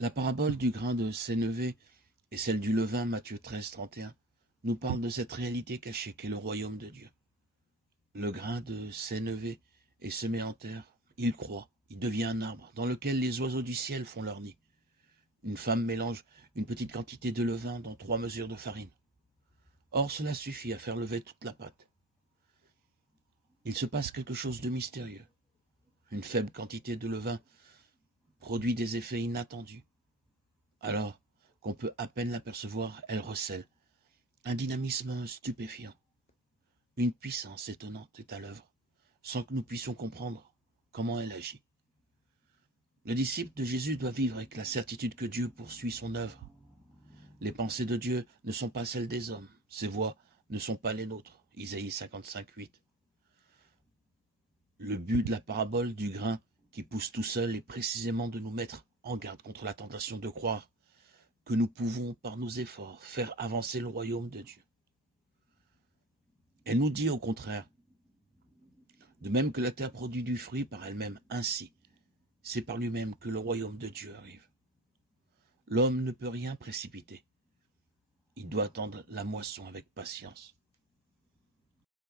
La parabole du grain de sénévé et celle du levain, Matthieu 13, 31, nous parlent de cette réalité cachée qu'est le royaume de Dieu. Le grain de sénévé est semé en terre, il croît, il devient un arbre dans lequel les oiseaux du ciel font leur nid. Une femme mélange une petite quantité de levain dans 3 mesures de farine. Or, cela suffit à faire lever toute la pâte. Il se passe quelque chose de mystérieux. Une faible quantité de levain produit des effets inattendus. Alors qu'on peut à peine l'apercevoir, elle recèle un dynamisme stupéfiant. Une puissance étonnante est à l'œuvre, sans que nous puissions comprendre comment elle agit. Le disciple de Jésus doit vivre avec la certitude que Dieu poursuit son œuvre. Les pensées de Dieu ne sont pas celles des hommes, ses voies ne sont pas les nôtres. Isaïe 55, 8. Le but de la parabole du grain qui pousse tout seul est précisément de nous mettre en garde contre la tentation de croire que nous pouvons, par nos efforts, faire avancer le royaume de Dieu. Elle nous dit au contraire, de même que la terre produit du fruit par elle-même, ainsi, c'est par lui-même que le royaume de Dieu arrive. L'homme ne peut rien précipiter. Il doit attendre la moisson avec patience.